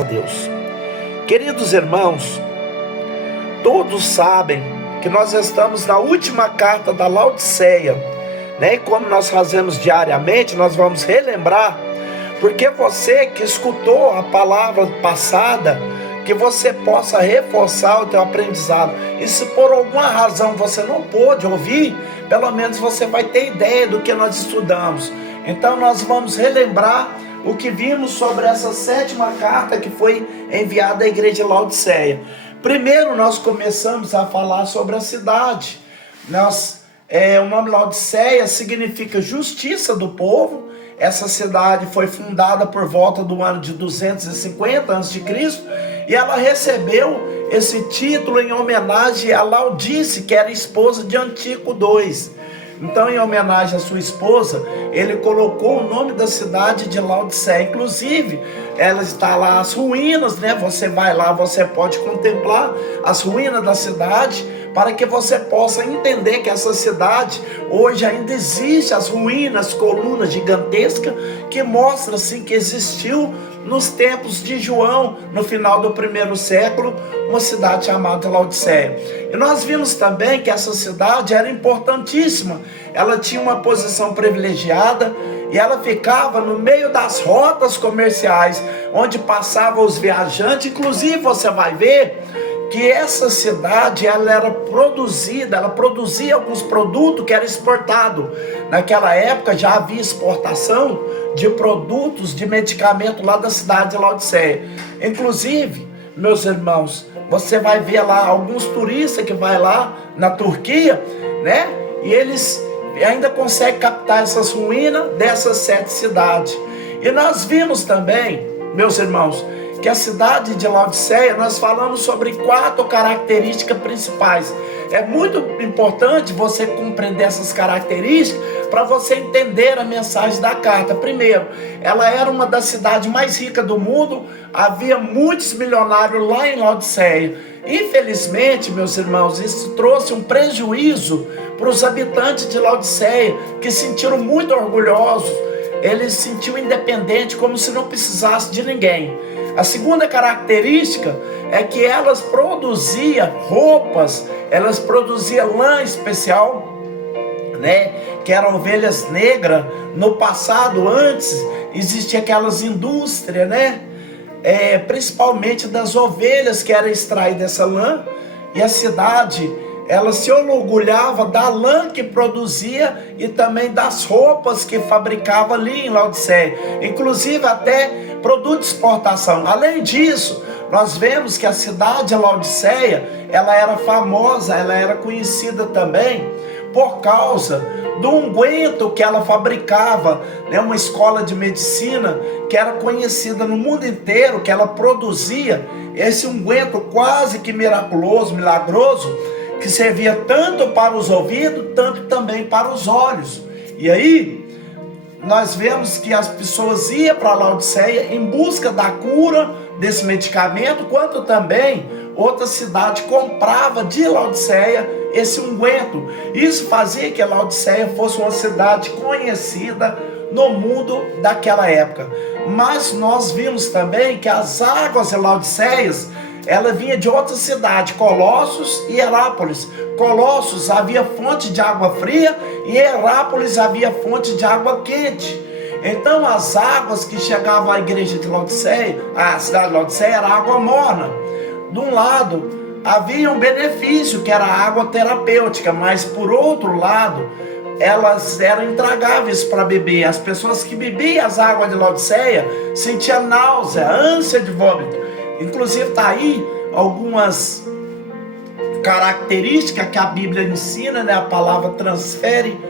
a Deus. Queridos irmãos, todos sabem que nós estamos na última carta da Laodiceia, né? E como nós fazemos diariamente, nós vamos relembrar, porque você que escutou a palavra passada, que você possa reforçar o teu aprendizado. E se por alguma razão você não pôde ouvir, pelo menos você vai ter ideia do que nós estudamos. Então nós vamos relembrar o que vimos sobre essa 7ª carta que foi enviada à igreja de Laodiceia. Primeiro nós começamos a falar sobre a cidade. O nome Laodiceia significa justiça do povo. Essa cidade foi fundada por volta do ano de 250 a.C. e ela recebeu esse título em homenagem a Laodice, que era esposa de Antíoco II. Então, em homenagem à sua esposa, ele colocou o nome da cidade de Laodiceia. Inclusive, ela está lá, as ruínas, né? Você vai lá, você pode contemplar as ruínas da cidade, para que você possa entender que essa cidade hoje ainda existe, as ruínas, colunas gigantescas, que mostram assim que existiu nos tempos de João, no final do 1º século, uma cidade chamada Laodiceia. E nós vimos também que essa cidade era importantíssima, ela tinha uma posição privilegiada e ela ficava no meio das rotas comerciais, onde passavam os viajantes. Inclusive você vai ver que essa cidade ela produzia alguns produtos que eram exportados. Naquela época já havia exportação de produtos, de medicamento lá da cidade de Laodiceia. Inclusive, meus irmãos, você vai ver lá alguns turistas que vai lá na Turquia, né? E eles ainda conseguem captar essas ruínas dessas 7 cidades. E nós vimos também, meus irmãos, que a cidade de Laodiceia, nós falamos sobre 4 características principais. É muito importante você compreender essas características para você entender a mensagem da carta. Primeiro, ela era uma das cidades mais ricas do mundo, havia muitos milionários lá em Laodiceia. Infelizmente, meus irmãos, isso trouxe um prejuízo para os habitantes de Laodiceia, que se sentiram muito orgulhosos, eles se sentiam independentes, como se não precisasse de ninguém. A segunda característica é que elas produziam roupas, elas produziam lã especial, né? Que eram ovelhas negras. No passado, antes, existia aquelas indústrias, né? Principalmente das ovelhas que era extraída essa lã, e a cidade ela se orgulhava da lã que produzia e também das roupas que fabricava ali em Laodiceia, inclusive até produto de exportação. Além disso, nós vemos que a cidade de Laodiceia, ela era famosa, ela era conhecida também por causa do unguento que ela fabricava, né? Uma escola de medicina que era conhecida no mundo inteiro, que ela produzia esse unguento quase que miraculoso, milagroso, que servia tanto para os ouvidos, tanto também para os olhos. E aí, nós vemos que as pessoas iam para Laodiceia em busca da cura desse medicamento, quanto também outra cidade comprava de Laodiceia esse unguento. Isso fazia que a Laodiceia fosse uma cidade conhecida no mundo daquela época. Mas nós vimos também que as águas de Laodiceias, ela vinha de outra cidade, Colossos e Herápolis. Colossos havia fonte de água fria e Herápolis havia fonte de água quente. Então as águas que chegavam à igreja de Laodiceia, a cidade de Laodiceia, era água morna. De um lado havia um benefício, que era a água terapêutica, mas por outro lado elas eram intragáveis para beber. As pessoas que bebiam as águas de Laodiceia sentiam náusea, ânsia de vômito. Inclusive está aí algumas características que a Bíblia ensina, né? A palavra transfere,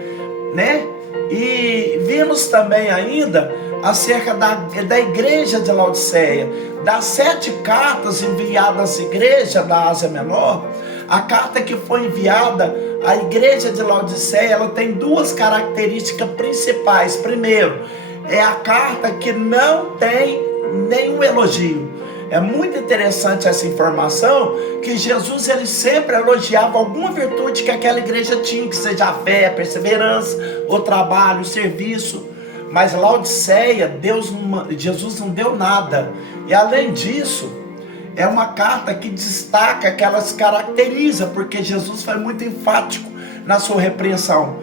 né? E vimos também ainda acerca da igreja de Laodiceia. Das 7 cartas enviadas à igreja da Ásia Menor, a carta que foi enviada à igreja de Laodiceia, ela tem 2 características principais. Primeiro, é a carta que não tem nenhum elogio. É muito interessante essa informação, que Jesus ele sempre elogiava alguma virtude que aquela igreja tinha, que seja a fé, a perseverança, o trabalho, o serviço. Mas Laodiceia, Jesus não deu nada. E além disso, é uma carta que destaca, que ela se caracteriza, porque Jesus foi muito enfático na sua repreensão.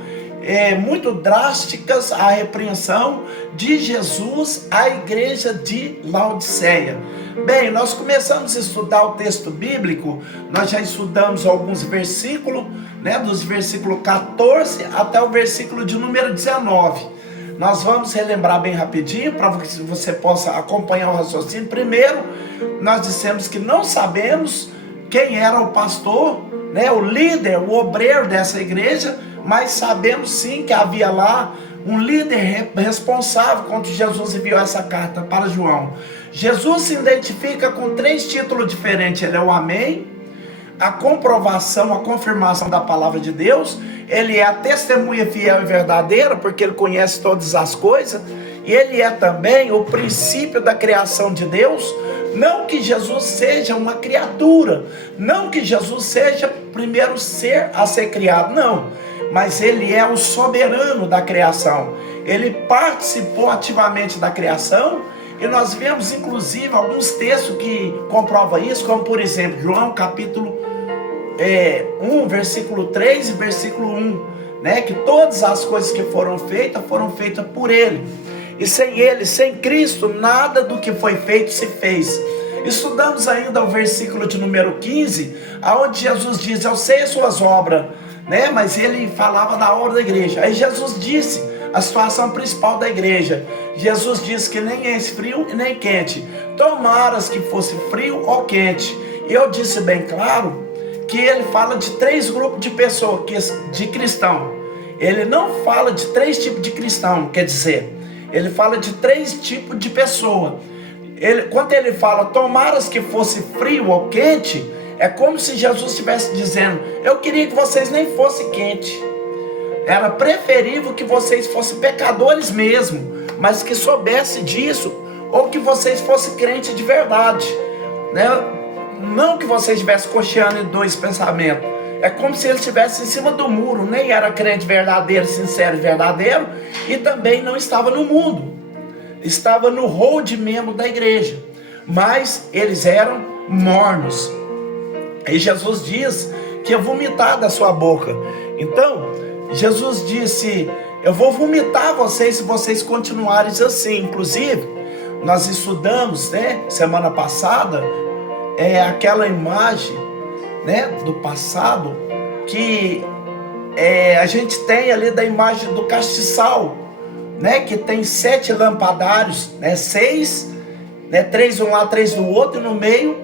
Muito drásticas a repreensão de Jesus à igreja de Laodiceia. Bem, nós começamos a estudar o texto bíblico, nós já estudamos alguns versículos, né, dos versículos 14 até o versículo de número 19. Nós vamos relembrar bem rapidinho, para que você possa acompanhar o raciocínio. Primeiro, nós dissemos que não sabemos quem era o pastor, né, o líder, o obreiro dessa igreja, mas sabemos sim que havia lá um líder responsável quando Jesus enviou essa carta para João. Jesus se identifica com 3 títulos diferentes. Ele é o Amém, a comprovação, a confirmação da palavra de Deus. Ele é a testemunha fiel e verdadeira, porque ele conhece todas as coisas. E ele é também o princípio da criação de Deus. Não que Jesus seja uma criatura, não que Jesus seja o primeiro ser a ser criado, não. Mas ele é o soberano da criação. Ele participou ativamente da criação. E nós vemos inclusive alguns textos que comprovam isso, como por exemplo, João capítulo 1, versículo 3 e versículo 1, né? Que todas as coisas que foram feitas por ele. E sem ele, sem Cristo, nada do que foi feito se fez. Estudamos ainda o versículo de número 15, aonde Jesus diz: eu sei as suas obras, né? Mas ele falava da obra da igreja. Aí Jesus disse a situação principal da igreja. Jesus disse que nem é frio e nem quente, tomaras que fosse frio ou quente. E eu disse bem claro que ele fala de 3 grupos de pessoas, de cristão. Ele não fala de 3 tipos de cristão, quer dizer, ele fala de 3 tipos de pessoa. Quando ele fala tomaras que fosse frio ou quente, é como se Jesus estivesse dizendo: eu queria que vocês nem fossem quente. Era preferível que vocês fossem pecadores mesmo, mas que soubesse disso, ou que vocês fossem crentes de verdade, né? Não que vocês estivessem cocheando em 2 pensamentos. É como se ele estivesse em cima do muro, nem era crente verdadeiro, sincero e verdadeiro, e também não estava no mundo, estava no rol de membro da igreja, mas eles eram mornos. E Jesus diz que ia vomitar da sua boca. Então, Jesus disse: eu vou vomitar vocês se vocês continuarem assim. Inclusive, nós estudamos, né, semana passada, aquela imagem, né, do passado, que a gente tem ali da imagem do castiçal, né, que tem 7 lampadários, né, 6, né, 3 um lado, 3 do outro, e no meio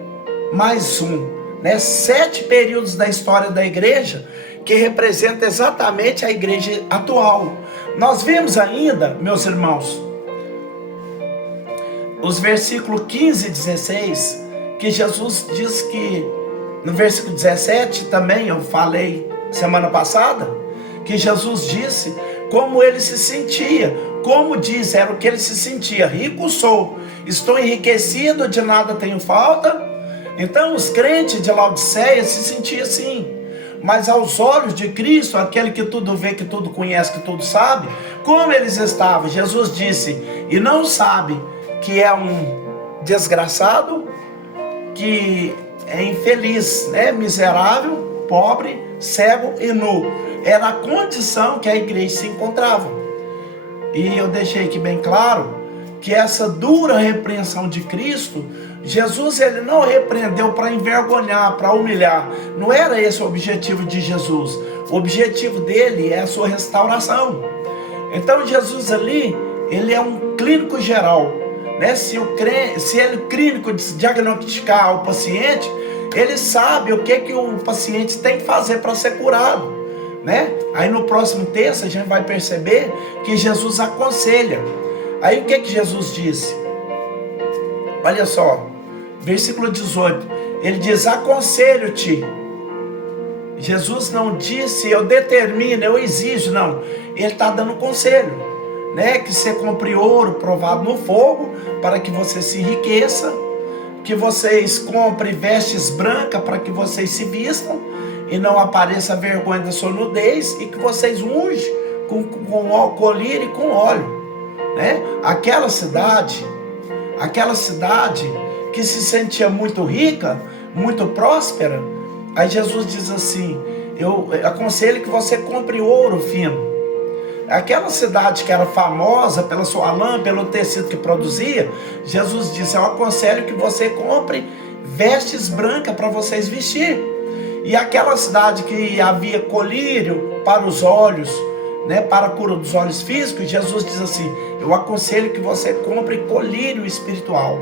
mais um, né, 7 períodos da história da igreja, que representa exatamente a igreja atual. Nós vemos ainda, meus irmãos, os versículos 15 e 16, que Jesus diz que, no versículo 17 também, eu falei semana passada, que Jesus disse como ele se sentia. Como diz, era o que ele se sentia: rico sou, estou enriquecido, de nada tenho falta. Então os crentes de Laodiceia se sentiam assim. Mas aos olhos de Cristo, aquele que tudo vê, que tudo conhece, que tudo sabe, como eles estavam? Jesus disse: e não sabe que é um desgraçado, que é infeliz, né? Miserável, pobre, cego e nu. Era a condição que a igreja se encontrava. E eu deixei aqui bem claro que essa dura repreensão de Cristo, Jesus ele não repreendeu para envergonhar, para humilhar. Não era esse o objetivo de Jesus. O objetivo dele é a sua restauração. Então Jesus ali, ele é um clínico geral, né? Se ele clínico diagnosticar o paciente, ele sabe o que o paciente tem que fazer para ser curado, né? Aí no próximo texto a gente vai perceber que Jesus aconselha. Aí o que Jesus disse? Olha só, versículo 18, ele diz: aconselho-te. Jesus não disse eu determino, eu exijo, não. Ele está dando conselho, né? Que você compre ouro provado no fogo, para que você se enriqueça, que vocês comprem vestes brancas para que vocês se vistam e não apareça a vergonha da sua nudez, e que vocês ungem com colírio e com óleo, né? Aquela cidade, que se sentia muito rica, muito próspera. Aí Jesus diz assim: eu aconselho que você compre ouro fino. Aquela cidade que era famosa pela sua lã, pelo tecido que produzia, Jesus disse: eu aconselho que você compre vestes brancas para vocês vestir. E aquela cidade que havia colírio para os olhos, né, para a cura dos olhos físicos, Jesus diz assim: eu aconselho que você compre colírio espiritual.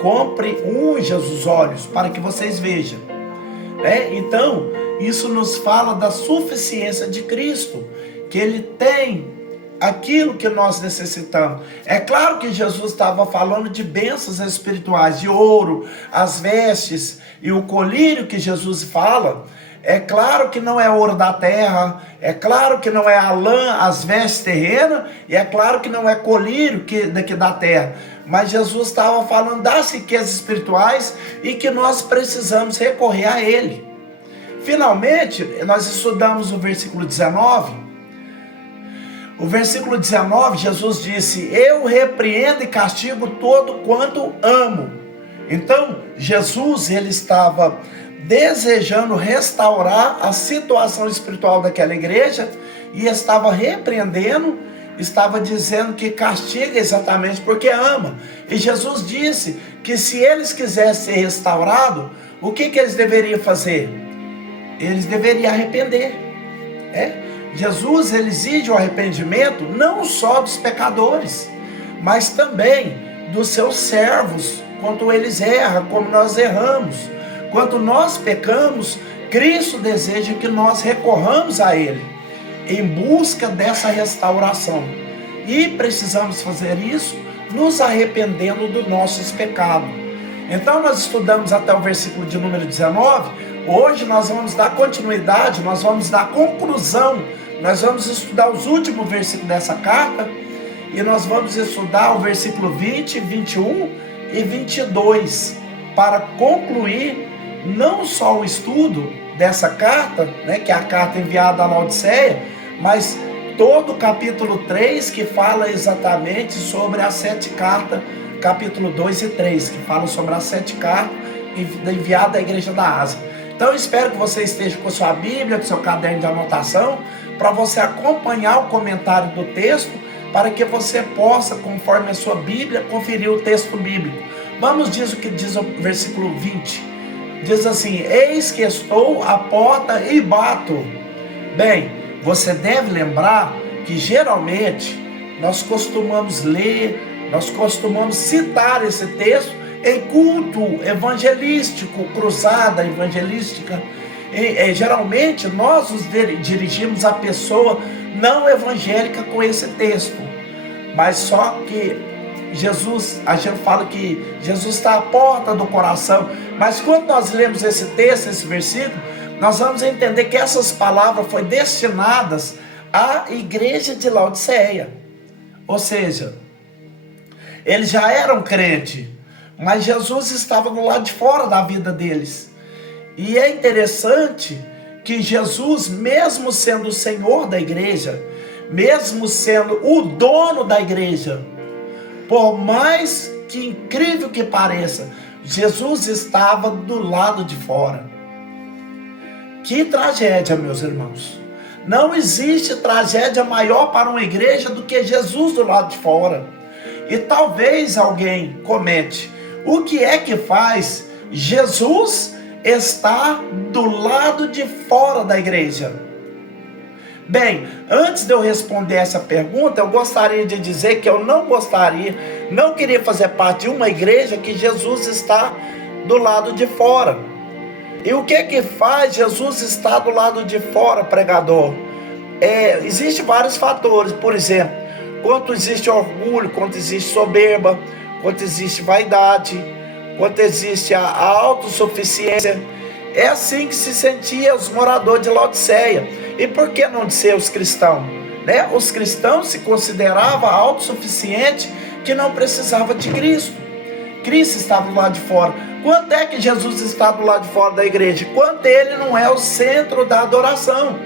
Compre, unja os olhos para que vocês vejam. Então, isso nos fala da suficiência de Cristo, que Ele tem aquilo que nós necessitamos. É claro que Jesus estava falando de bênçãos espirituais, de ouro, as vestes e o colírio que Jesus fala. É claro que não é ouro da terra, é claro que não é a lã, as vestes terrenas, e é claro que não é colírio daqui da terra. Mas Jesus estava falando das riquezas espirituais e que nós precisamos recorrer a Ele. Finalmente, nós estudamos o versículo 19. O versículo 19, Jesus disse: eu repreendo e castigo todo quanto amo. Então, Jesus, ele estava desejando restaurar a situação espiritual daquela igreja e estava repreendendo, estava dizendo que castiga exatamente porque ama. E Jesus disse que se eles quisessem ser restaurados, o que eles deveriam fazer? Eles deveriam arrepender. Jesus, ele exige o arrependimento não só dos pecadores, mas também dos seus servos, quando eles erram, como nós erramos. Quando nós pecamos, Cristo deseja que nós recorramos a Ele em busca dessa restauração. E precisamos fazer isso nos arrependendo dos nossos pecados. Então nós estudamos até o versículo de número 19. Hoje nós vamos dar continuidade, nós vamos dar conclusão. Nós vamos estudar os últimos versículos dessa carta. E nós vamos estudar o versículo 20, 21 e 22. Para concluir não só o estudo dessa carta, que é a carta enviada à Laodiceia, mas todo o capítulo 3, que fala exatamente sobre as 7 cartas, capítulo 2 e 3, que fala sobre as 7 cartas enviadas à igreja da Ásia. Então eu espero que você esteja com sua Bíblia, com seu caderno de anotação, para você acompanhar o comentário do texto, para que você possa, conforme a sua Bíblia, conferir o texto bíblico. Vamos dizer o que diz o versículo 20. Diz assim: eis que estou à porta e bato. Bem, você deve lembrar que geralmente nós costumamos ler, nós costumamos citar esse texto em culto evangelístico, cruzada evangelística. Geralmente nós nos dirigimos à pessoa não evangélica com esse texto. Mas só que a gente fala que Jesus está à porta do coração, mas quando nós lemos esse texto, esse versículo, nós vamos entender que essas palavras foram destinadas à igreja de Laodiceia. Ou seja, eles já eram crentes, mas Jesus estava do lado de fora da vida deles. E é interessante que Jesus, mesmo sendo o Senhor da igreja, mesmo sendo o dono da igreja, por mais que incrível que pareça, Jesus estava do lado de fora. Que tragédia, meus irmãos. Não existe tragédia maior para uma igreja do que Jesus do lado de fora. E talvez alguém comente: o que é que faz Jesus estar do lado de fora da igreja? Bem, antes de eu responder essa pergunta, eu gostaria de dizer que eu não queria fazer parte de uma igreja que Jesus está do lado de fora. E o que faz Jesus estar do lado de fora, pregador? Existem vários fatores. Por exemplo, quanto existe orgulho, quanto existe soberba, quanto existe vaidade, quanto existe a autossuficiência. É assim que se sentiam os moradores de Laodiceia. E por que não dizer os cristãos? Os cristãos se consideravam autossuficientes, que não precisavam de Cristo. Cristo estava do lado de fora. Quando é que Jesus está do lado de fora da igreja? Quando ele não é o centro da adoração.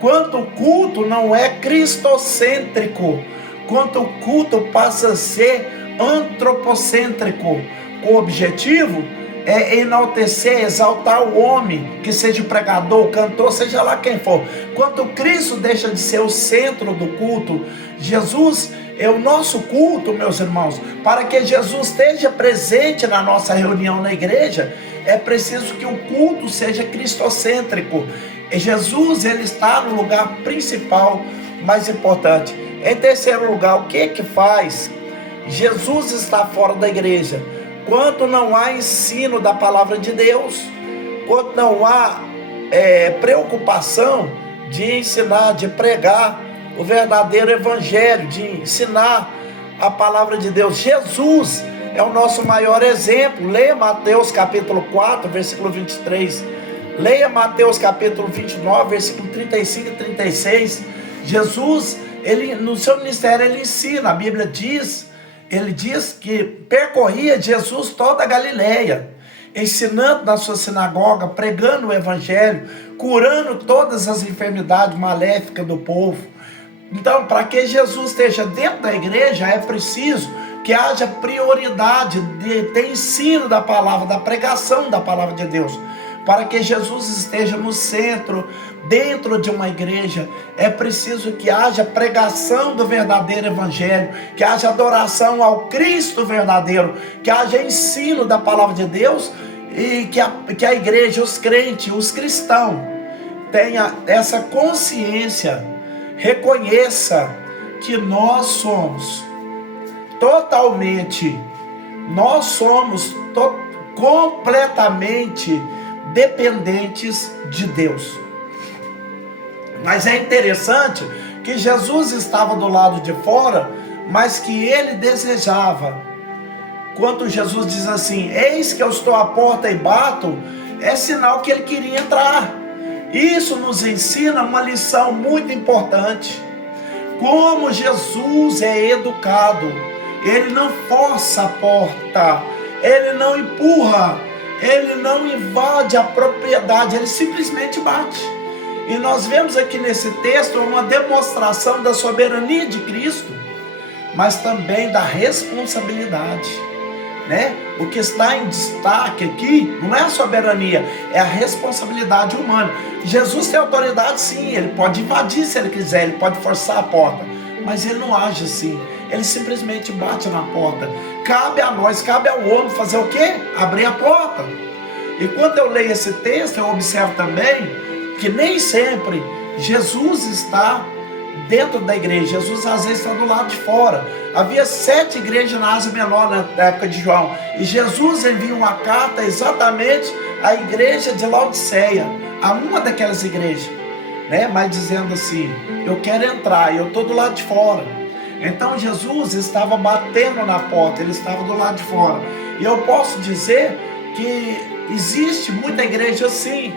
Quando o culto não é cristocêntrico. Quando o culto passa a ser antropocêntrico. com o objetivo é enaltecer, exaltar o homem, que seja pregador, cantor, seja lá quem for. Quando Cristo deixa de ser o centro do culto, Jesus é o nosso culto, meus irmãos. Para que Jesus esteja presente na nossa reunião na igreja, é preciso que o culto seja cristocêntrico. E Jesus, ele está no lugar principal, mais importante. Em terceiro lugar, o que faz Jesus estar fora da igreja? Quando não há ensino da palavra de Deus, quando não há preocupação de ensinar, de pregar o verdadeiro evangelho, de ensinar a palavra de Deus. Jesus é o nosso maior exemplo. Leia Mateus capítulo 4, versículo 23. Leia Mateus capítulo 29, versículo 35 e 36. Jesus, ele, no seu ministério, ele ensina. A Bíblia diz, ele diz que percorria Jesus toda a Galileia, ensinando na sua sinagoga, pregando o evangelho, curando todas as enfermidades maléficas do povo. Então, para que Jesus esteja dentro da igreja, é preciso que haja prioridade de ter ensino da palavra, da pregação da palavra de Deus. Para que Jesus esteja no centro, dentro de uma igreja, é preciso que haja pregação do verdadeiro evangelho, que haja adoração ao Cristo verdadeiro, que haja ensino da palavra de Deus, e que a igreja, os crentes, os cristãos, tenha essa consciência, reconheça que nós somos completamente dependentes de Deus. Mas é interessante que Jesus estava do lado de fora, mas que ele desejava. Quando Jesus diz assim: eis que eu estou à porta e bato, é sinal que ele queria entrar. Isso nos ensina uma lição muito importante. Como Jesus é educado, ele não força a porta, ele não empurra, ele não invade a propriedade, ele simplesmente bate. E nós vemos aqui nesse texto uma demonstração da soberania de Cristo, mas também da responsabilidade, né? O que está em destaque aqui não é a soberania, é a responsabilidade humana. Jesus tem autoridade, sim, ele pode invadir se ele quiser, ele pode forçar a porta, mas ele não age assim, ele simplesmente bate na porta. Cabe a nós, cabe ao homem fazer o quê? Abrir a porta. E quando eu leio esse texto, eu observo também que nem sempre Jesus está dentro da igreja. Jesus às vezes está do lado de fora. Havia 7 igrejas na Ásia Menor na época de João, e Jesus envia uma carta exatamente à igreja de Laodiceia, a uma daquelas igrejas, né? Mas dizendo assim: eu quero entrar, eu estou do lado de fora. Então Jesus estava batendo na porta, ele estava do lado de fora. E eu posso dizer que existe muita igreja assim,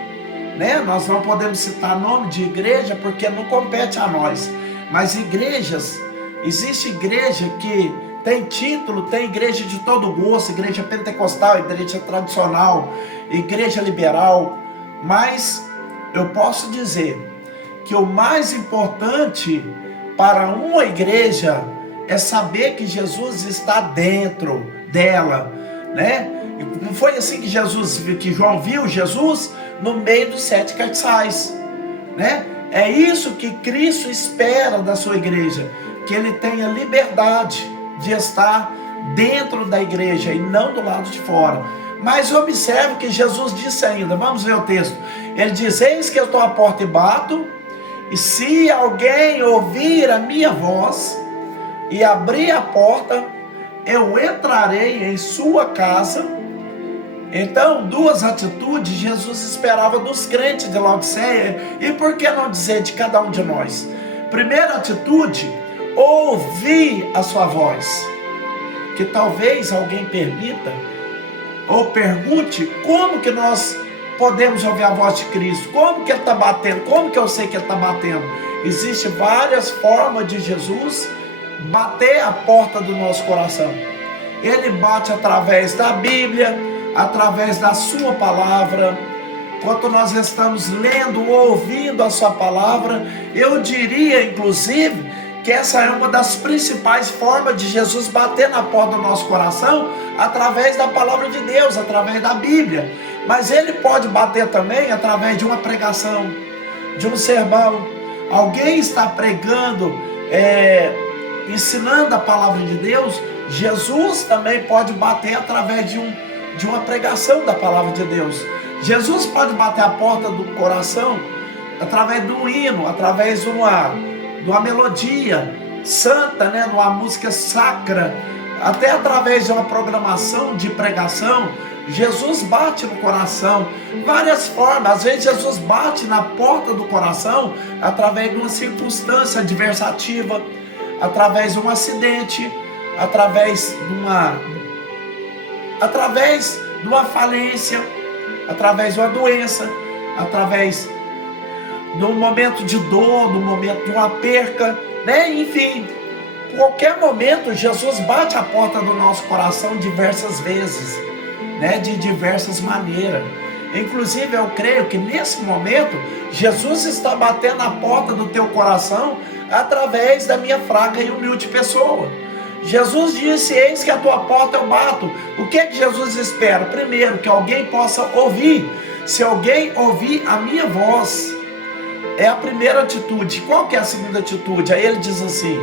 né? Nós não podemos citar nome de igreja porque não compete a nós, mas igrejas, existe igreja que tem título, tem igreja de todo gosto, igreja pentecostal, igreja tradicional, igreja liberal, mas eu posso dizer que o mais importante para uma igreja é saber que Jesus está dentro dela, né? Não foi assim que João viu Jesus no meio dos 7 castiçais, né? É isso que Cristo espera da sua igreja, que ele tenha liberdade de estar dentro da igreja e não do lado de fora. Mas observe que Jesus disse ainda, vamos ver o texto, ele diz: eis que eu estou à porta e bato, e se alguém ouvir a minha voz e abrir a porta, eu entrarei em sua casa. Então, 2 atitudes Jesus esperava dos crentes de Laodiceia, e por que não dizer de cada um de nós? Primeira atitude, ouvir a sua voz. Que talvez alguém permita ou pergunte: como que nós podemos ouvir a voz de Cristo? Como que ele está batendo? Como que eu sei que ele está batendo? Existem várias formas de Jesus bater a porta do nosso coração. Ele bate através da Bíblia, através da sua palavra. Quando nós estamos lendo ou ouvindo a sua palavra, eu diria inclusive que essa é uma das principais formas de Jesus bater na porta do nosso coração, através da palavra de Deus, através da Bíblia. Mas ele pode bater também através de uma pregação, de um sermão. Alguém está pregando, ensinando a palavra de Deus. Jesus também pode bater através de uma pregação da palavra de Deus. Jesus pode bater a porta do coração através de um hino, através de uma melodia santa, né, de uma música sacra, até através de uma programação de pregação. Jesus bate no coração, várias formas. Às vezes Jesus bate na porta do coração através de uma circunstância adversativa, através de um acidente, através de uma falência, através de uma doença, através de um momento de dor, de um momento de uma perca, né? Enfim, qualquer momento Jesus bate a porta do nosso coração diversas vezes, né? De diversas maneiras. Inclusive eu creio que nesse momento Jesus está batendo a porta do teu coração através da minha fraca e humilde pessoa. Jesus disse: eis que a tua porta eu bato. O que é que Jesus espera? Primeiro, que alguém possa ouvir. Se alguém ouvir a minha voz, é a primeira atitude. Qual que é a segunda atitude? Aí ele diz assim: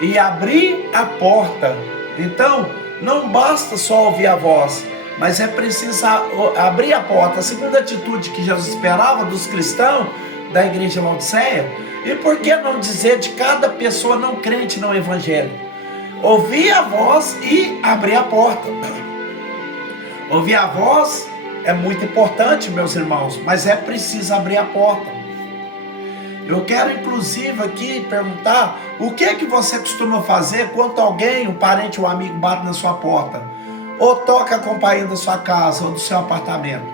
e abrir a porta. Então, não basta só ouvir a voz, mas é preciso abrir a porta. A segunda atitude que Jesus esperava dos cristãos da igreja de Laodiceia, e por que não dizer de cada pessoa não crente no evangelho? Ouvir a voz e abrir a porta. Ouvir a voz é muito importante, meus irmãos, mas é preciso abrir a porta. Eu quero inclusive aqui perguntar: o que é que você costuma fazer quando alguém, um parente ou um amigo bate na sua porta, ou toca a campainha da sua casa ou do seu apartamento?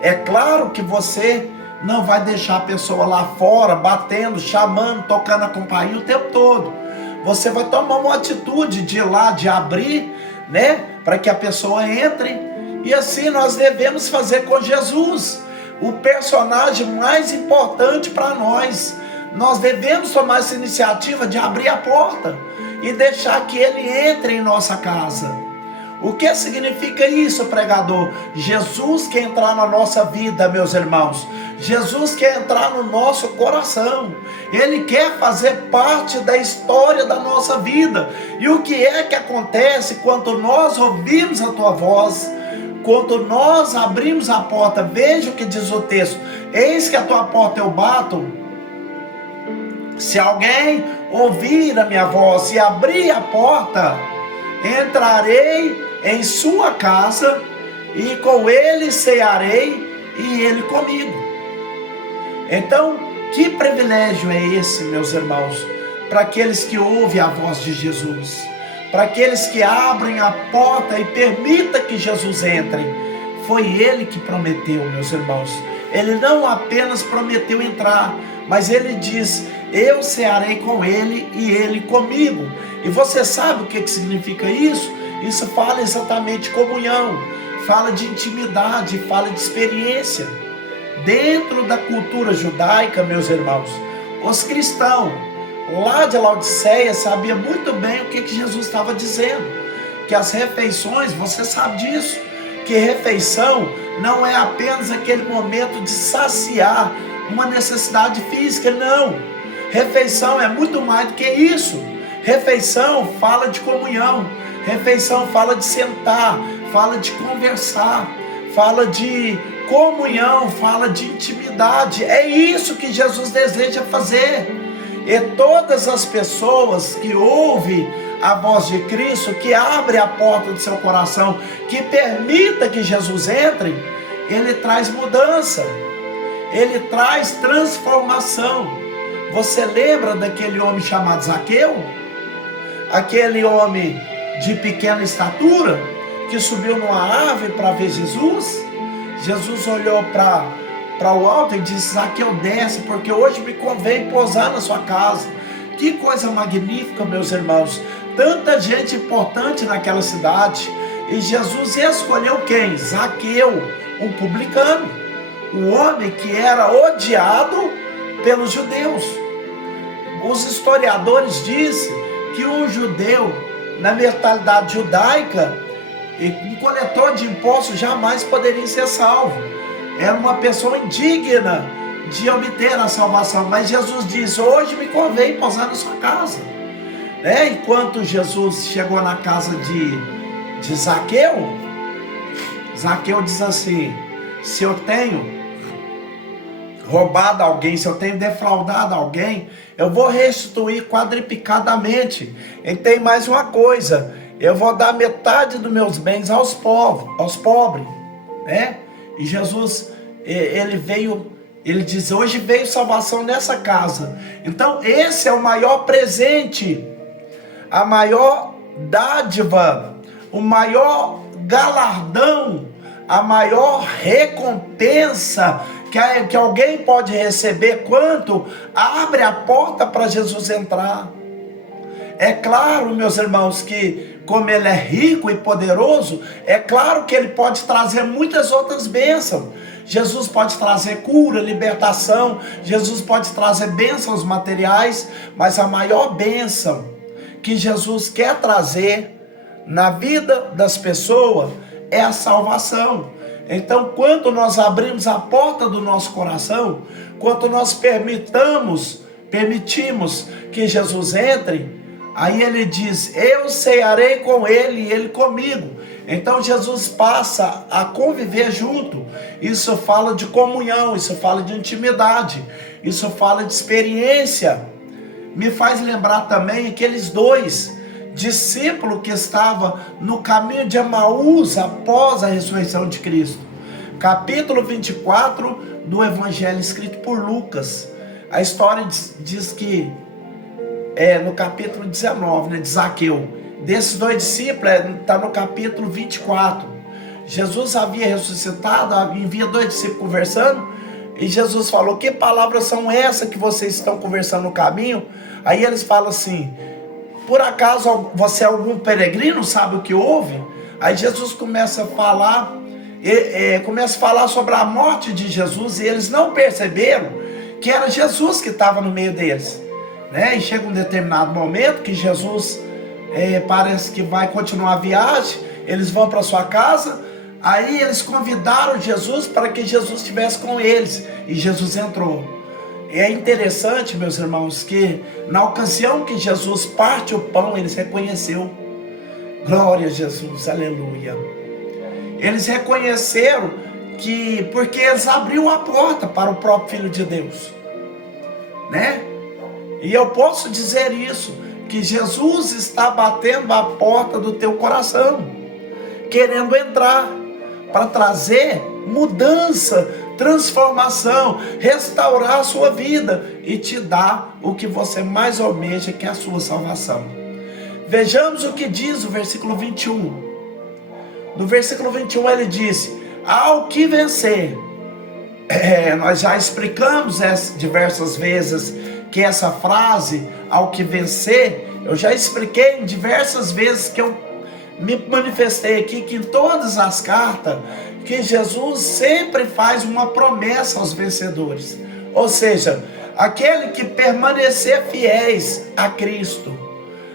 É claro que você não vai deixar a pessoa lá fora batendo, chamando, tocando a campainha o tempo todo. Você vai tomar uma atitude de ir lá, de abrir, né, para que a pessoa entre. E assim nós devemos fazer com Jesus, o personagem mais importante para nós. Nós devemos tomar essa iniciativa de abrir a porta e deixar que ele entre em nossa casa. O que significa isso, pregador? Jesus quer entrar na nossa vida, meus irmãos. Jesus quer entrar no nosso coração. Ele quer fazer parte da história da nossa vida. E o que é que acontece quando nós ouvimos a tua voz? Quando nós abrimos a porta, veja o que diz o texto: eis que a tua porta eu bato. Se alguém ouvir a minha voz e abrir a porta, entrarei em sua casa e com ele cearei e ele comigo. Então, que privilégio é esse, meus irmãos, para aqueles que ouvem a voz de Jesus, para aqueles que abrem a porta e permitam que Jesus entre. Foi ele que prometeu, meus irmãos. Ele não apenas prometeu entrar, mas ele diz: eu cearei com ele e ele comigo. E você sabe o que significa isso? Isso fala exatamente de comunhão, fala de intimidade, fala de experiência. Dentro da cultura judaica, meus irmãos, os cristãos lá de Laodiceia sabiam muito bem o que Jesus estava dizendo. Que as refeições, você sabe disso, que refeição não é apenas aquele momento de saciar uma necessidade física, não. Refeição é muito mais do que isso. Refeição fala de comunhão. Refeição fala de sentar, fala de conversar, fala de comunhão, fala de intimidade. É isso que Jesus deseja fazer. E todas as pessoas que ouvem a voz de Cristo, que abre a porta do seu coração, que permita que Jesus entre, ele traz mudança, ele traz transformação. Você lembra daquele homem chamado Zaqueu? Aquele homem de pequena estatura, que subiu numa árvore para ver Jesus. Jesus olhou para o alto e disse: Zaqueu, desce, porque hoje me convém pousar na sua casa. Que coisa magnífica, meus irmãos. Tanta gente importante naquela cidade, e Jesus escolheu quem? Zaqueu, um publicano, um homem que era odiado pelos judeus. os historiadores dizem que um judeu, na mentalidade judaica, um coletor de impostos jamais poderia ser salvo. Era uma pessoa indigna de obter a salvação. Mas Jesus disse: hoje me convém pousar na sua casa. Enquanto Jesus chegou na casa de Zaqueu, Zaqueu diz assim: se eu tenho roubado alguém, se eu tenho defraudado alguém, eu vou restituir quadriplicadamente. E tem mais uma coisa: eu vou dar metade dos meus bens aos pobres, né? E Jesus, ele diz: hoje veio salvação nessa casa. Então esse é o maior presente, a maior dádiva, o maior galardão, a maior recompensa que alguém pode receber quando abre a porta para Jesus entrar. É claro, meus irmãos, que como Ele é rico e poderoso, é claro que Ele pode trazer muitas outras bênçãos. Jesus pode trazer cura, libertação, Jesus pode trazer bênçãos materiais, mas a maior bênção que Jesus quer trazer na vida das pessoas é a salvação. Então, quando nós abrimos a porta do nosso coração, quando nós permitimos que Jesus entre, aí Ele diz: eu cearei com Ele e Ele comigo. Então Jesus passa a conviver junto. Isso fala de comunhão, isso fala de intimidade, isso fala de experiência. Me faz lembrar também aqueles dois discípulos que estavam no caminho de Emaús após a ressurreição de Cristo. Capítulo 24 do Evangelho escrito por Lucas. A história diz que no capítulo 19, de Zaqueu. Desses dois discípulos, está no capítulo 24. Jesus havia ressuscitado, envia dois discípulos conversando, e Jesus falou: que palavras são essas que vocês estão conversando no caminho? Aí eles falam assim: por acaso você é algum peregrino, sabe o que houve? Aí Jesus começa a falar sobre a morte de Jesus, e eles não perceberam que era Jesus que estava no meio deles. E chega um determinado momento que Jesus parece que vai continuar a viagem, eles vão para sua casa, aí eles convidaram Jesus para que Jesus estivesse com eles, e Jesus entrou. E é interessante, meus irmãos, que na ocasião que Jesus parte o pão, eles reconheceram. Glória a Jesus, aleluia. Eles reconheceram porque eles abriram a porta para o próprio Filho de Deus, E eu posso dizer isso, que Jesus está batendo a porta do teu coração, querendo entrar, para trazer mudança, transformação, restaurar a sua vida e te dar o que você mais almeja, que é a sua salvação. Vejamos o que diz o versículo 21. No versículo 21 ele disse: ao que vencer. Nós já explicamos diversas vezes que essa frase, ao que vencer, eu já expliquei em diversas vezes que eu me manifestei aqui, que em todas as cartas, que Jesus sempre faz uma promessa aos vencedores. Ou seja, aquele que permanecer fiéis a Cristo,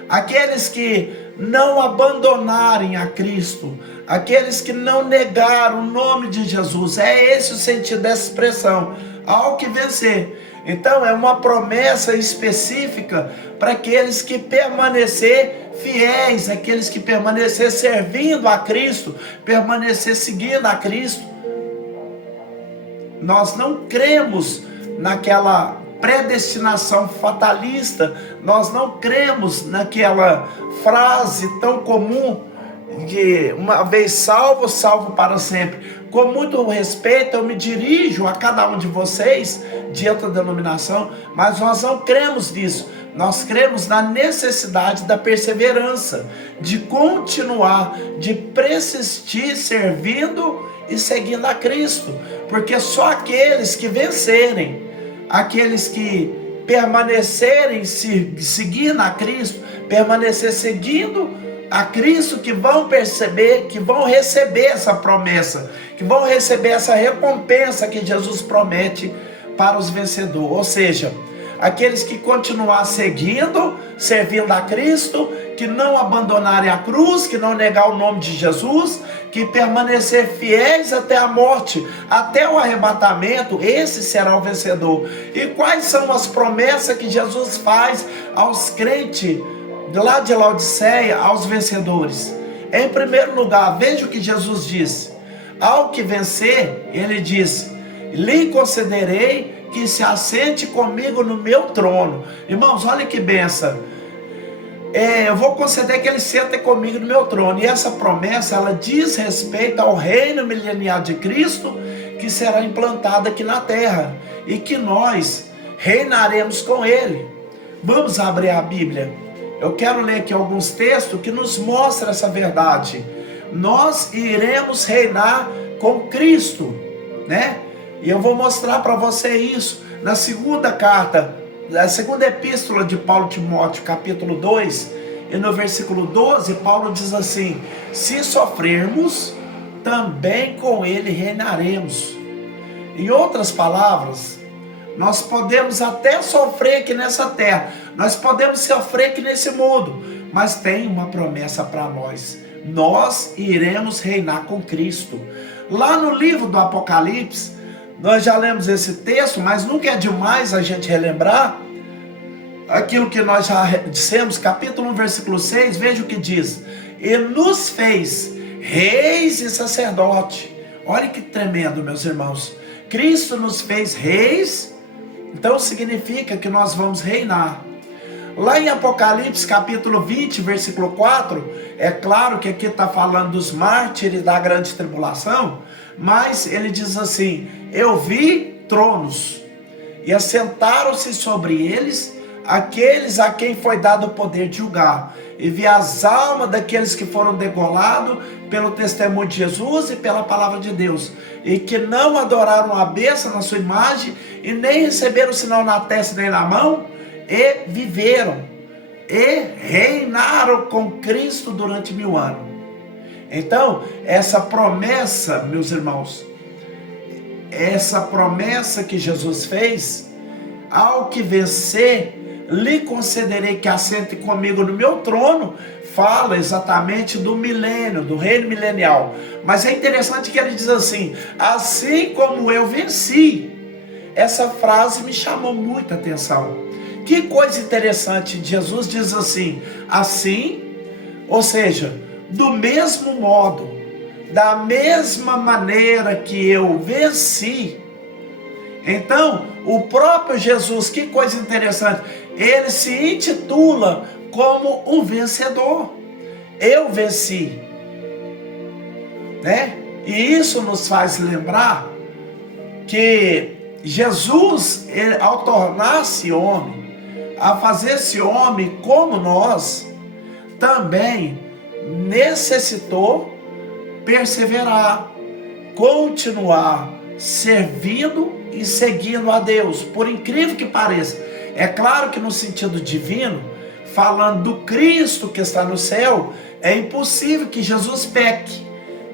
aqueles que não abandonarem a Cristo, aqueles que não negaram o nome de Jesus. É esse o sentido dessa expressão, ao que vencer. Então é uma promessa específica para aqueles que permanecer fiéis, aqueles que permanecer servindo a Cristo, permanecer seguindo a Cristo. Nós não cremos naquela predestinação fatalista, nós não cremos naquela frase tão comum que uma vez salvo, salvo para sempre. Com muito respeito eu me dirijo a cada um de vocês de outra denominação, mas nós não cremos nisso. Nós cremos na necessidade da perseverança, de continuar, de persistir servindo e seguindo a Cristo, porque só aqueles que vencerem, aqueles que permanecerem seguindo a Cristo, permanecer seguindo a Cristo, que vão perceber, que vão receber essa promessa, que vão receber essa recompensa que Jesus promete para os vencedores. Ou seja, aqueles que continuar seguindo, servindo a Cristo, que não abandonarem a cruz, que não negar o nome de Jesus, que permanecer fiéis até a morte, até o arrebatamento, esse será o vencedor. E quais são as promessas que Jesus faz aos crentes lá de Laodiceia, aos vencedores? Em primeiro lugar, veja o que Jesus disse: ao que vencer, ele disse: lhe concederei que se assente comigo no meu trono. Irmãos, olha que benção. Eu vou conceder que ele sente comigo no meu trono. E essa promessa, ela diz respeito ao reino milenial de Cristo, que será implantado aqui na terra, e que nós reinaremos com ele. Vamos abrir a Bíblia. Eu quero ler aqui alguns textos que nos mostram essa verdade. Nós iremos reinar com Cristo, né? E eu vou mostrar para você isso na segunda carta, na segunda epístola de Paulo a Timóteo, capítulo 2, e no versículo 12, Paulo diz assim: se sofrermos, também com ele reinaremos. Em outras palavras, nós podemos até sofrer aqui nessa terra, nós podemos sofrer aqui nesse mundo, mas tem uma promessa para nós: nós iremos reinar com Cristo. Lá no livro do Apocalipse, nós já lemos esse texto, mas nunca é demais a gente relembrar aquilo que nós já dissemos, capítulo 1, versículo 6, veja o que diz: e nos fez reis e sacerdote. Olha que tremendo, meus irmãos. Cristo nos fez reis, então significa que nós vamos reinar. Lá em Apocalipse capítulo 20, versículo 4, é claro que aqui está falando dos mártires da grande tribulação, mas ele diz assim: eu vi tronos, e assentaram-se sobre eles aqueles a quem foi dado o poder de julgar, e vi as almas daqueles que foram degolados pelo testemunho de Jesus e pela palavra de Deus, e que não adoraram a besta na sua imagem, e nem receberam sinal na testa nem na mão, e viveram e reinaram com Cristo durante 1000 anos. Então, essa promessa, meus irmãos, essa promessa que Jesus fez: ao que vencer, lhe concederei que assente comigo no meu trono, fala exatamente do milênio, do reino milenial. Mas é interessante que ele diz assim: assim como eu venci. Essa frase me chamou muita atenção. Que coisa interessante, Jesus diz assim: assim, ou seja, do mesmo modo, da mesma maneira que eu venci. Então, o próprio Jesus, que coisa interessante, ele se intitula como um vencedor. Eu venci, né? E isso nos faz lembrar que Jesus, ele, ao tornar-se homem, a fazer-se homem como nós, também necessitou perseverar, continuar servindo e seguindo a Deus, por incrível que pareça. É claro que no sentido divino, falando do Cristo que está no céu, é impossível que Jesus peque,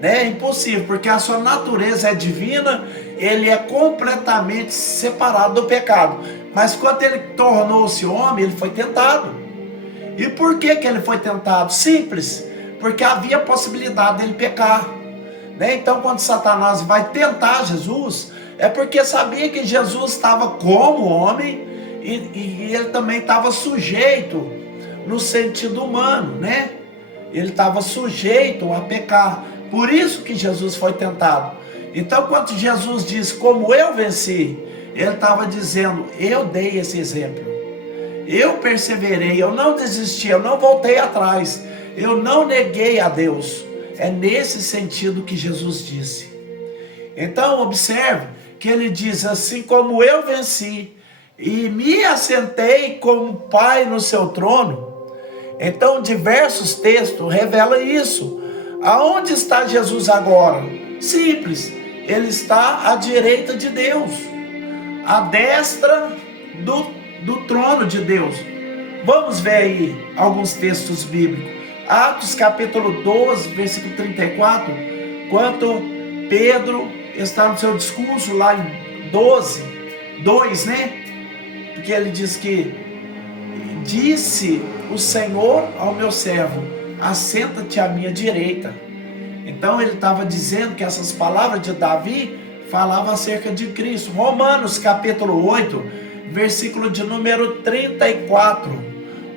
né? É impossível, porque a sua natureza é divina, ele é completamente separado do pecado. Mas quando ele tornou-se homem, ele foi tentado. E por que ele foi tentado? Simples, porque havia possibilidade dele pecar, né? Então, quando Satanás vai tentar Jesus, é porque sabia que Jesus estava como homem e ele também estava sujeito no sentido humano, né? Ele estava sujeito a pecar. Por isso que Jesus foi tentado. Então, quando Jesus diz como eu venci, ele estava dizendo: eu dei esse exemplo, eu perseverei, eu não desisti, eu não voltei atrás, eu não neguei a Deus. É nesse sentido que Jesus disse. Então observe que ele diz: assim como eu venci e me assentei como Pai no seu trono. Então diversos textos revelam isso. Aonde está Jesus agora? Simples, ele está à direita de Deus, à destra do trono de Deus. Vamos ver aí alguns textos bíblicos. Atos capítulo 12, versículo 34, quando Pedro está no seu discurso lá em 12, 2, né? porque ele diz que disse o Senhor ao meu servo: assenta-te à minha direita. Então ele estava dizendo que essas palavras de Davi falavam acerca de Cristo. Romanos capítulo 8, versículo de número 34.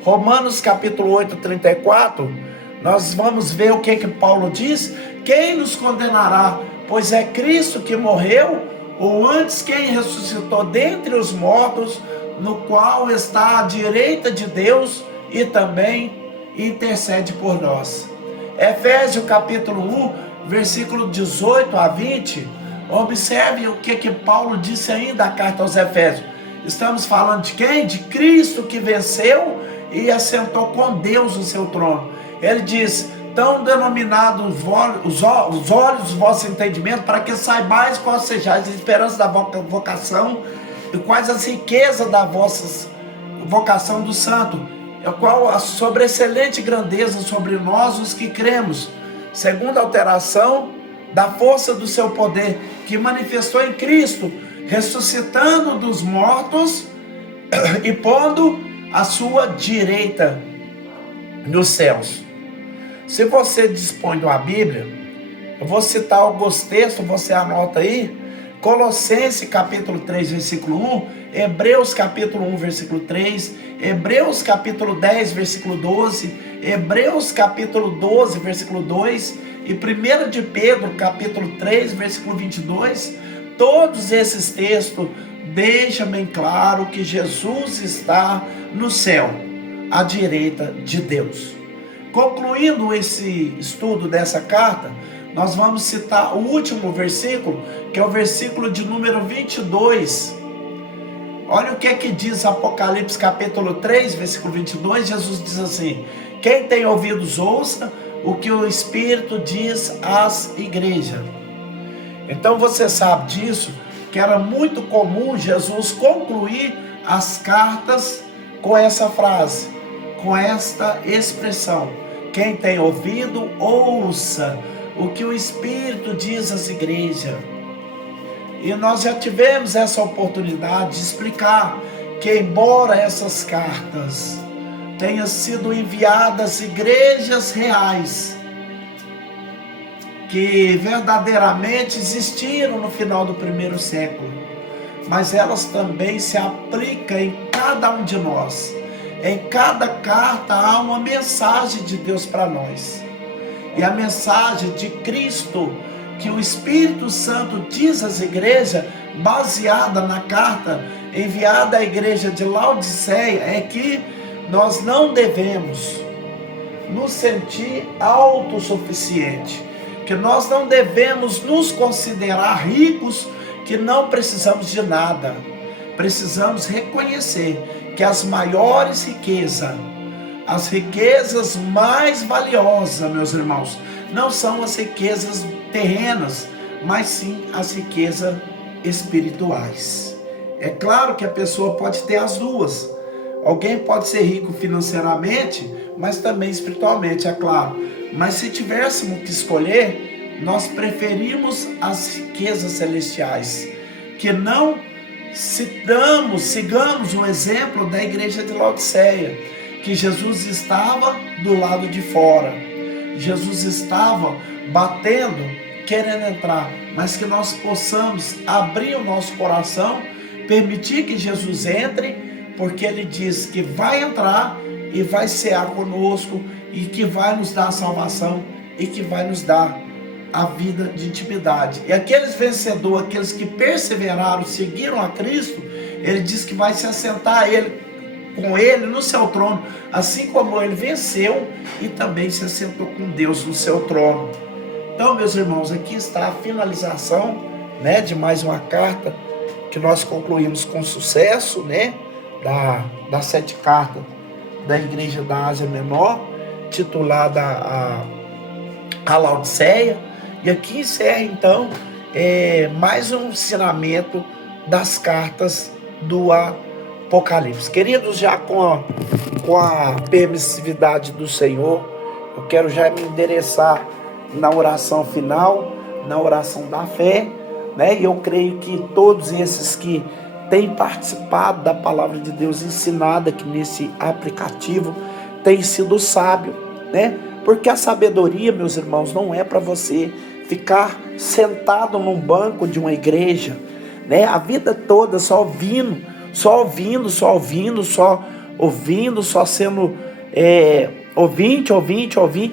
Romanos capítulo 8, 34. Nós vamos ver o que Paulo diz. Quem nos condenará? Pois é Cristo que morreu, ou antes quem ressuscitou dentre os mortos, no qual está à direita de Deus e também intercede por nós. Efésios capítulo 1, versículo 18 a 20, observe o que Paulo disse ainda na carta aos Efésios. Estamos falando de quem? De Cristo que venceu e assentou com Deus no seu trono. Ele diz: tão denominados os olhos do vosso entendimento, para que saibais qual seja a esperança da vocação e quais as riquezas da vossa vocação do santo, qual a sobreexcelente grandeza sobre nós os que cremos, segundo a alteração da força do seu poder, que manifestou em Cristo, ressuscitando dos mortos e pondo a sua direita nos céus. Se você dispõe de uma Bíblia, eu vou citar alguns textos, você anota aí. Colossenses capítulo 3, versículo 1, Hebreus capítulo 1, versículo 3, Hebreus capítulo 10, versículo 12, Hebreus capítulo 12, versículo 2 e 1 de Pedro capítulo 3, versículo 22. Todos esses textos deixam bem claro que Jesus está no céu, à direita de Deus. Concluindo esse estudo dessa carta, nós vamos citar o último versículo, que é o versículo de número 22. Olha o que diz Apocalipse capítulo 3, versículo 22. Jesus diz assim: quem tem ouvidos ouça o que o Espírito diz às igrejas. Então você sabe disso, que era muito comum Jesus concluir as cartas com essa frase, com esta expressão: quem tem ouvido ouça o que o Espírito diz às igrejas. E nós já tivemos essa oportunidade de explicar que, embora essas cartas tenham sido enviadas às igrejas reais, que verdadeiramente existiram no final do primeiro século, mas elas também se aplicam em cada um de nós. Em cada carta há uma mensagem de Deus para nós. E a mensagem de Cristo, que o Espírito Santo diz às igrejas, baseada na carta enviada à igreja de Laodiceia, é que nós não devemos nos sentir autossuficientes, que nós não devemos nos considerar ricos, que não precisamos de nada. Precisamos reconhecer que as maiores riquezas, as riquezas mais valiosas, meus irmãos, não são as riquezas terrenas, mas sim as riquezas espirituais. É claro que a pessoa pode ter as duas. Alguém pode ser rico financeiramente, mas também espiritualmente, é claro. Mas se tivéssemos que escolher, nós preferimos as riquezas celestiais, que não sigamos o exemplo da igreja de Laodiceia, que Jesus estava do lado de fora, Jesus estava batendo, querendo entrar, mas que nós possamos abrir o nosso coração, permitir que Jesus entre, porque Ele diz que vai entrar e vai cear conosco, e que vai nos dar a salvação, e que vai nos dar a vida de intimidade. E aqueles vencedores, aqueles que perseveraram, seguiram a Cristo, Ele diz que vai se assentar com Ele no seu trono, assim como Ele venceu e também se assentou com Deus no seu trono. Então, meus irmãos, aqui está a finalização, de mais uma carta que nós concluímos com sucesso, das 7 cartas da igreja da Ásia Menor, titulada a Laodiceia. E aqui encerra então mais um ensinamento das cartas do Apocalipse. Queridos, já com a permissividade do Senhor, eu quero já me endereçar na oração final, na oração da fé, e eu creio que todos esses que tem participado da palavra de Deus ensinada aqui nesse aplicativo, tem sido sábio, né? Porque a sabedoria, meus irmãos, não é para você ficar sentado num banco de uma igreja, né? A vida toda só ouvindo, só sendo ouvinte.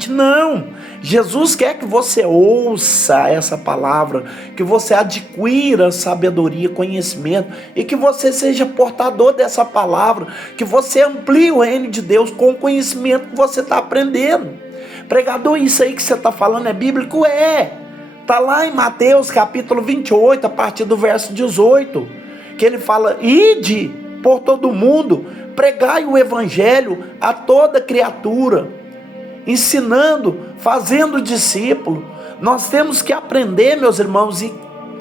Não, Jesus quer que você ouça essa palavra, que você adquira sabedoria, conhecimento, e que você seja portador dessa palavra, que você amplie o reino de Deus com o conhecimento que você está aprendendo. Pregador, isso aí que você está falando é bíblico? Está lá em Mateus capítulo 28, a partir do verso 18, que ele fala: ide por todo mundo, pregai o evangelho a toda criatura, ensinando, fazendo discípulo. Nós temos que aprender, meus irmãos, e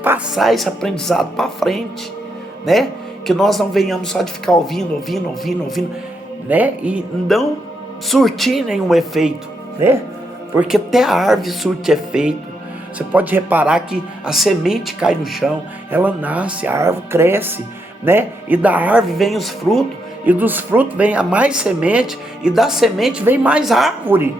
passar esse aprendizado para frente, né? Que nós não venhamos só de ficar ouvindo, né? E não surtir nenhum efeito, né? Porque até a árvore surte efeito. Você pode reparar que a semente cai no chão, ela nasce, a árvore cresce, né? E da árvore vem os frutos, e dos frutos vem a mais semente, e da semente vem mais árvore.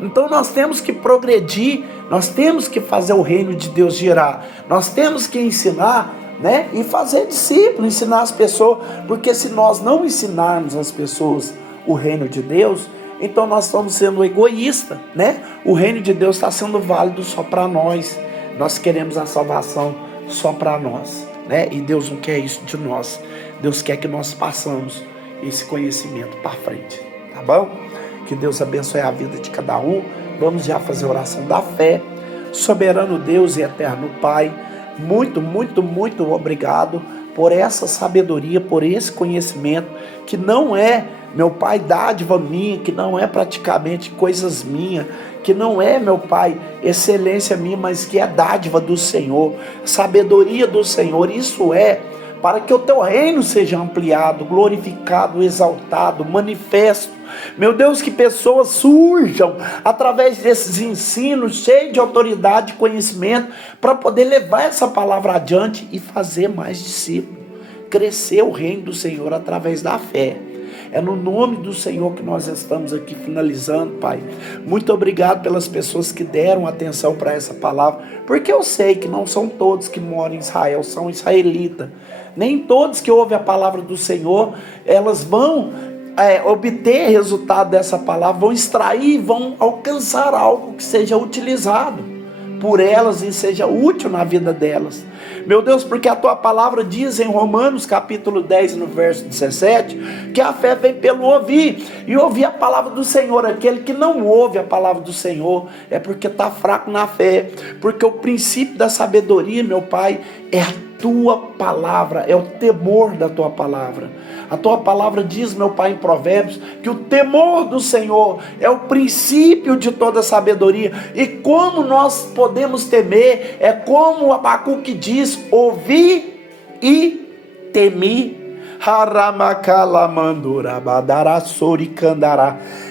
Então nós temos que progredir, nós temos que fazer o reino de Deus girar, nós temos que ensinar, né? E fazer discípulo, ensinar as pessoas, porque se nós não ensinarmos as pessoas o reino de Deus, então nós estamos sendo egoístas, né? O reino de Deus está sendo válido só para nós. Nós queremos a salvação só para nós, né? E Deus não quer isso de nós. Deus quer que nós passamos esse conhecimento para frente, tá bom? Que Deus abençoe a vida de cada um. Vamos já fazer a oração da fé. Soberano Deus e eterno Pai, muito obrigado por essa sabedoria, por esse conhecimento, que não é, meu Pai, dádiva minha, que não é praticamente coisas minhas, que não é, meu Pai, excelência minha, mas que é dádiva do Senhor, sabedoria do Senhor. Isso é para que o teu reino seja ampliado, glorificado, exaltado, manifesto. Meu Deus, que pessoas surjam através desses ensinos, cheios de autoridade e conhecimento, para poder levar essa palavra adiante e fazer mais discípulos, crescer o reino do Senhor através da fé. É no nome do Senhor que nós estamos aqui finalizando, Pai. Muito obrigado pelas pessoas que deram atenção para essa palavra, porque eu sei que não são todos que moram em Israel, são israelitas. Nem todos que ouvem a palavra do Senhor, elas vão obter resultado dessa palavra, vão extrair, vão alcançar algo que seja utilizado por elas e seja útil na vida delas. Meu Deus, porque a tua palavra diz em Romanos capítulo 10, no verso 17, que a fé vem pelo ouvir, e ouvir a palavra do Senhor. Aquele que não ouve a palavra do Senhor é porque está fraco na fé, porque o princípio da sabedoria, meu Pai, é a tua palavra, é o temor da tua palavra. A tua palavra diz, meu Pai, em Provérbios, que o temor do Senhor é o princípio de toda sabedoria. E como nós podemos temer? É como o Abacuque diz: ouvi e temi.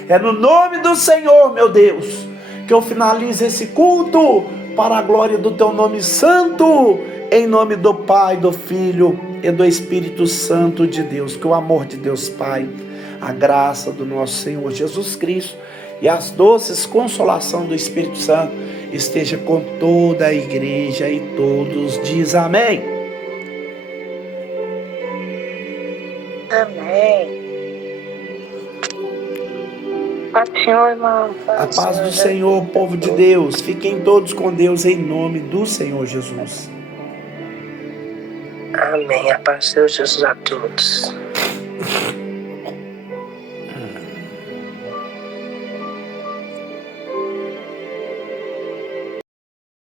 É no nome do Senhor, meu Deus, que eu finalizo esse culto para a glória do teu nome santo, em nome do Pai, do Filho e do Espírito Santo de Deus. Que o amor de Deus Pai, a graça do nosso Senhor Jesus Cristo e as doces consolação do Espírito Santo esteja com toda a igreja, e todos diz amém. Amém. Paz do Senhor, irmão. A paz do Senhor, povo de Deus. Fiquem todos com Deus em nome do Senhor Jesus. Amém. A paz de Deus, Jesus, a todos.